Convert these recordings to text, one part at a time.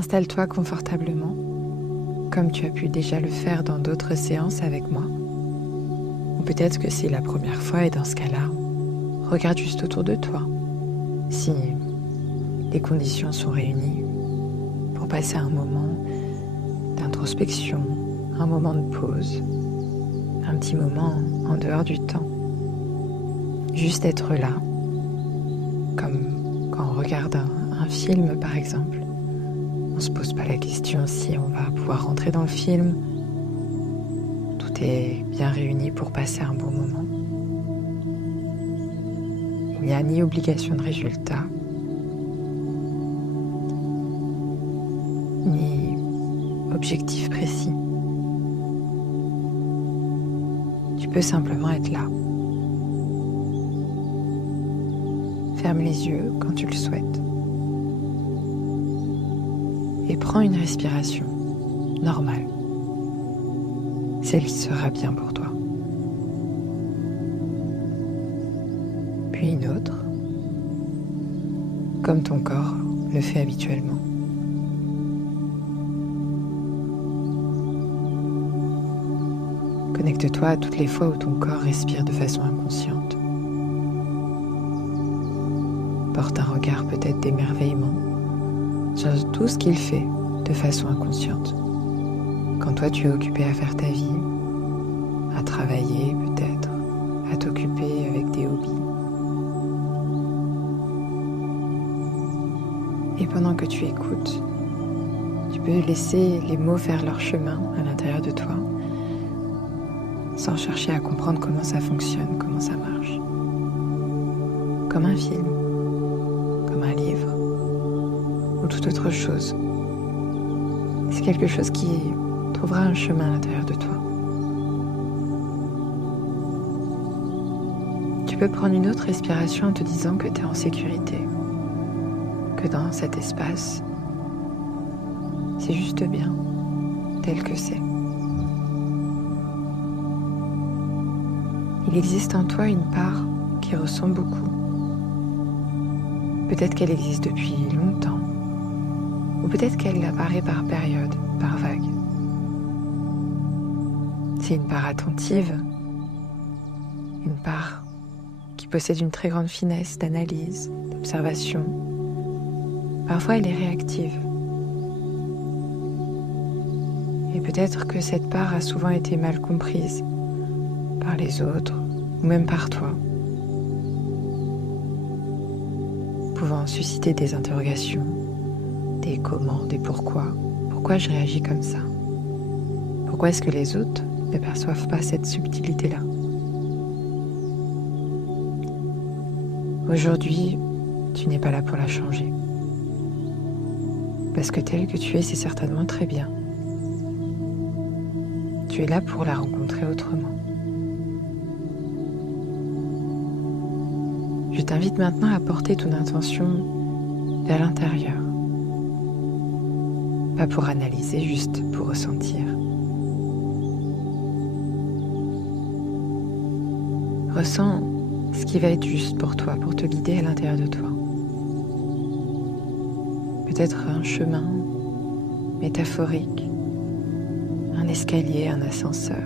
Installe-toi confortablement, comme tu as pu déjà le faire dans d'autres séances avec moi. Ou peut-être que c'est la première fois et dans ce cas-là, regarde juste autour de toi. Si les conditions sont réunies pour passer un moment d'introspection, un moment de pause, un petit moment en dehors du temps. Juste être là, comme quand on regarde un film par exemple. On ne se pose pas la question si on va pouvoir rentrer dans le film. Tout est bien réuni pour passer un bon moment. Il n'y a ni obligation de résultat, ni objectif précis. Tu peux simplement être là. Ferme les yeux quand tu le souhaites. Et prends une respiration normale. Celle qui sera bien pour toi. Puis une autre, comme ton corps le fait habituellement. Connecte-toi à toutes les fois où ton corps respire de façon inconsciente. Porte un regard peut-être d'émerveillement sur tout ce qu'il fait de façon inconsciente. Quand toi tu es occupé à faire ta vie, à travailler peut-être, à t'occuper avec des hobbies. Et pendant que tu écoutes, tu peux laisser les mots faire leur chemin à l'intérieur de toi, sans chercher à comprendre comment ça fonctionne, comment ça marche. Comme un film, comme un livre, ou toute autre chose. C'est quelque chose qui trouvera un chemin à l'intérieur de toi. Tu peux prendre une autre respiration en te disant que tu es en sécurité, que dans cet espace, c'est juste bien, tel que c'est. Il existe en toi une part qui ressent beaucoup. Peut-être qu'elle existe depuis longtemps, ou peut-être qu'elle apparaît par période, par vague. C'est une part attentive, une part qui possède une très grande finesse d'analyse, d'observation. Parfois elle est réactive. Et peut-être que cette part a souvent été mal comprise par les autres, ou même par toi, pouvant susciter des interrogations, des comment, des pourquoi. Pourquoi je réagis comme ça? Pourquoi est-ce que les autres ne perçoivent pas cette subtilité-là? Aujourd'hui, tu n'es pas là pour la changer. Parce que tel que tu es, c'est certainement très bien. Tu es là pour la rencontrer autrement. Je t'invite maintenant à porter ton intention vers l'intérieur. Pas pour analyser, juste pour ressentir. Ressens ce qui va être juste pour toi, pour te guider à l'intérieur de toi. Peut-être un chemin métaphorique, un escalier, un ascenseur.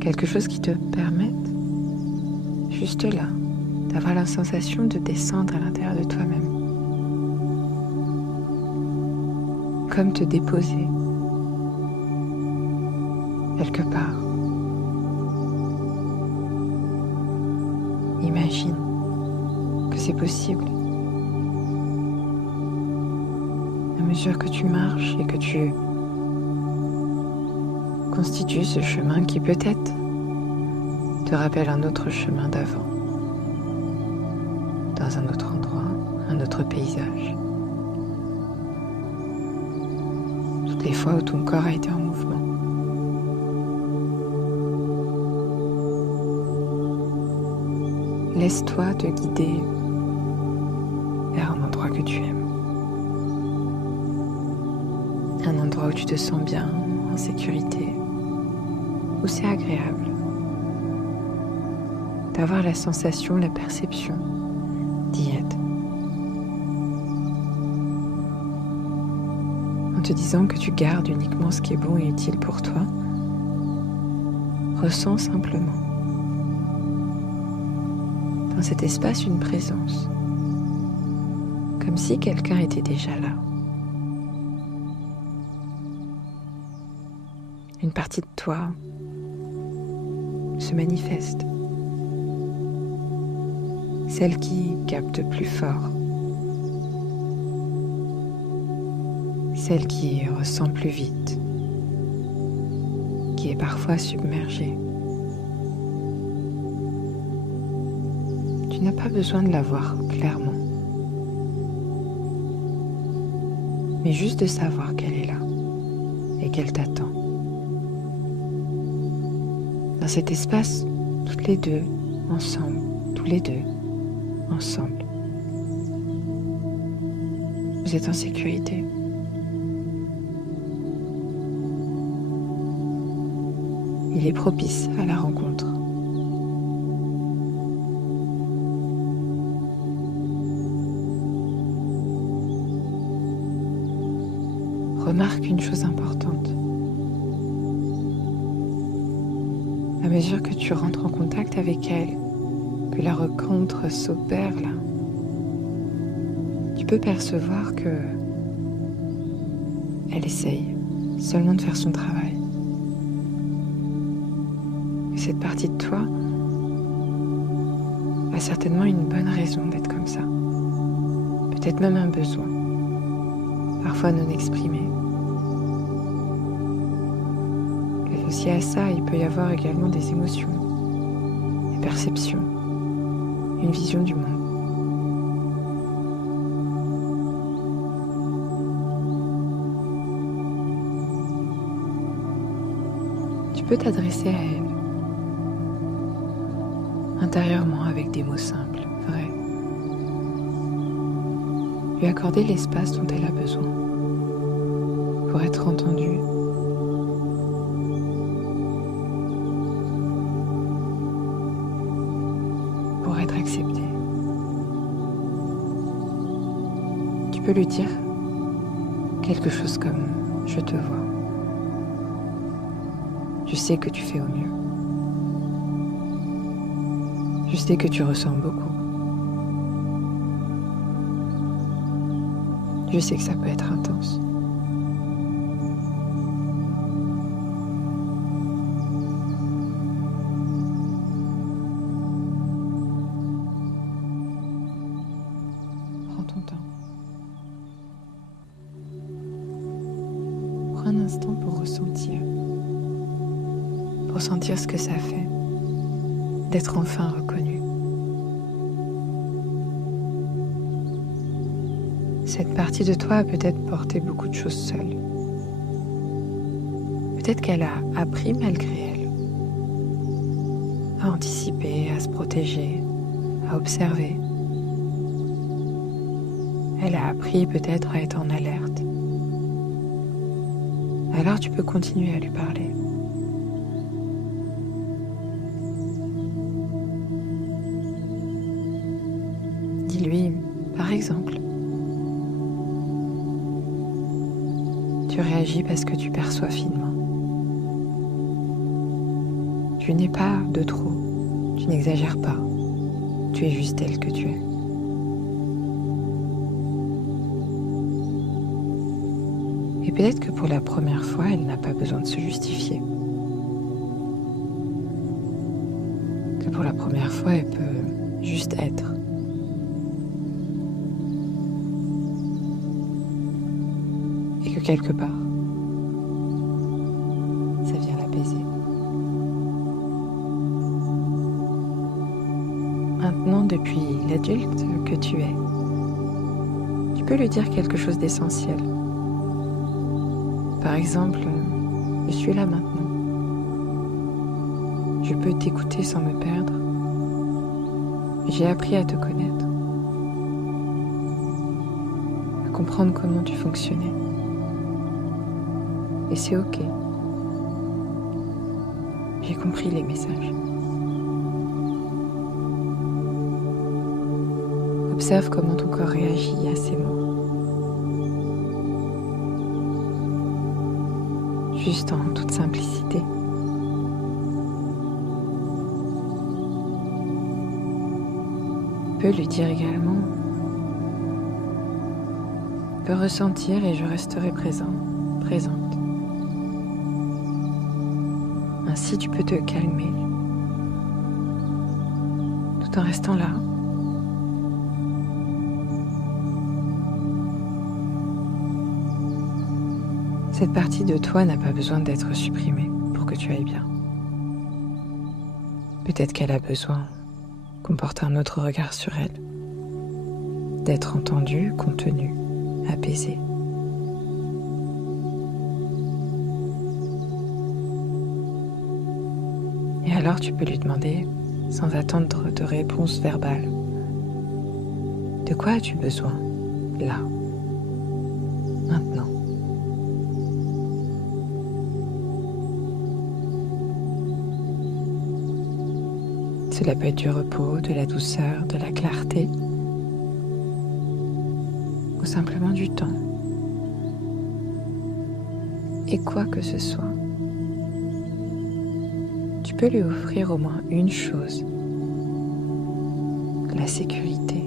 Quelque chose qui te permette, juste là, d'avoir la sensation de descendre à l'intérieur de toi-même. Comme te déposer quelque part. Imagine que c'est possible. À mesure que tu marches et que tu constitues ce chemin qui peut-être te rappelle un autre chemin d'avant, dans un autre endroit, un autre paysage. Toutes les fois où ton corps a été en mouvement. Laisse-toi te guider vers un endroit que tu aimes. Un endroit où tu te sens bien, en sécurité, où c'est agréable. D'avoir la sensation, la perception d'y être. te disant que tu gardes uniquement ce qui est bon et utile pour toi, ressens simplement dans cet espace une présence, comme si quelqu'un était déjà là. Une partie de toi se manifeste, celle qui capte plus fort, celle qui ressent plus vite, qui est parfois submergée. Tu n'as pas besoin de la voir clairement, mais juste de savoir qu'elle est là et qu'elle t'attend. Dans cet espace, toutes les deux, ensemble, tous les deux, ensemble. Vous êtes en sécurité. Il est propice à la rencontre. Remarque une chose importante. À mesure que tu rentres en contact avec elle, que la rencontre s'opère là, tu peux percevoir que elle essaye seulement de faire son travail. Et cette partie de toi a certainement une bonne raison d'être comme ça. Peut-être même un besoin, parfois non exprimé. Associé à ça, il peut y avoir également des émotions, des perceptions, une vision du monde. Tu peux t'adresser à elle, intérieurement avec des mots simples, vrais. Lui accorder l'espace dont elle a besoin pour être entendue. Pour être accepté. Tu peux lui dire quelque chose comme « Je te vois. Je sais que tu fais au mieux. Je sais que tu ressens beaucoup. Je sais que ça peut être intense. » Ton temps. Prends un instant pour sentir ce que ça fait d'être enfin reconnu. Cette partie de toi a peut-être porté beaucoup de choses seule. Peut-être qu'elle a appris malgré elle à anticiper, à se protéger, à observer. Elle a appris peut-être à être en alerte. Alors tu peux continuer à lui parler. Dis-lui, par exemple, tu réagis parce que tu perçois finement. Tu n'es pas de trop, tu n'exagères pas, tu es juste tel que tu es. Et peut-être que pour la première fois, elle n'a pas besoin de se justifier. Que pour la première fois, elle peut juste être. Et que quelque part, ça vient l'apaiser. Maintenant, depuis l'adulte que tu es, tu peux lui dire quelque chose d'essentiel. Par exemple, je suis là maintenant. Je peux t'écouter sans me perdre. J'ai appris à te connaître, à comprendre comment tu fonctionnais. Et c'est ok. J'ai compris les messages. Observe comment ton corps réagit à ces mots. juste en toute simplicité. Tu peux lui dire également: je peux ressentir et je resterai présente. Ainsi, tu peux te calmer tout en restant là. Cette partie de toi n'a pas besoin d'être supprimée pour que tu ailles bien. Peut-être qu'elle a besoin qu'on porte un autre regard sur elle, d'être entendue, contenue, apaisée. Et alors tu peux lui demander, sans attendre de réponse verbale: de quoi as-tu besoin, là, maintenant? Cela peut être du repos, de la douceur, de la clarté, ou simplement du temps. Et quoi que ce soit, tu peux lui offrir au moins une chose: la sécurité.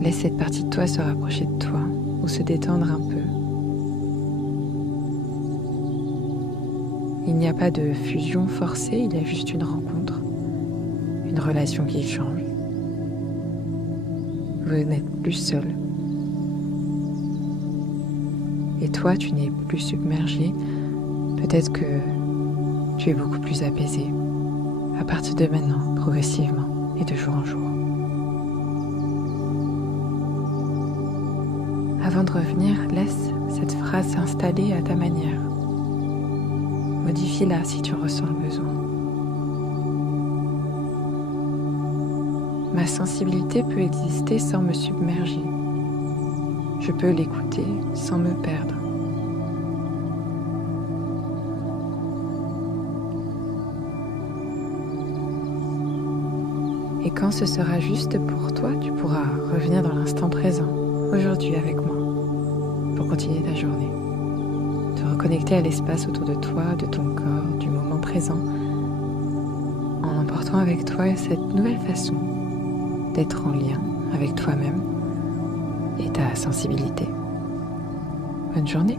Laisse cette partie de toi se rapprocher de toi ou se détendre un peu. Il n'y a pas de fusion forcée, il y a juste une rencontre, une relation qui change. Vous n'êtes plus seul. Et toi, tu n'es plus submergé. Peut-être que tu es beaucoup plus apaisé à partir de maintenant, progressivement et de jour en jour. Avant de revenir, laisse cette phrase s'installer à ta manière. Modifie-la si tu ressens le besoin. Ma sensibilité peut exister sans me submerger. Je peux l'écouter sans me perdre. Et quand ce sera juste pour toi, tu pourras revenir dans l'instant présent, aujourd'hui avec moi, pour continuer ta journée. Te reconnecter à l'espace autour de toi, de ton corps, du moment présent, en emportant avec toi cette nouvelle façon d'être en lien avec toi-même et ta sensibilité. Bonne journée!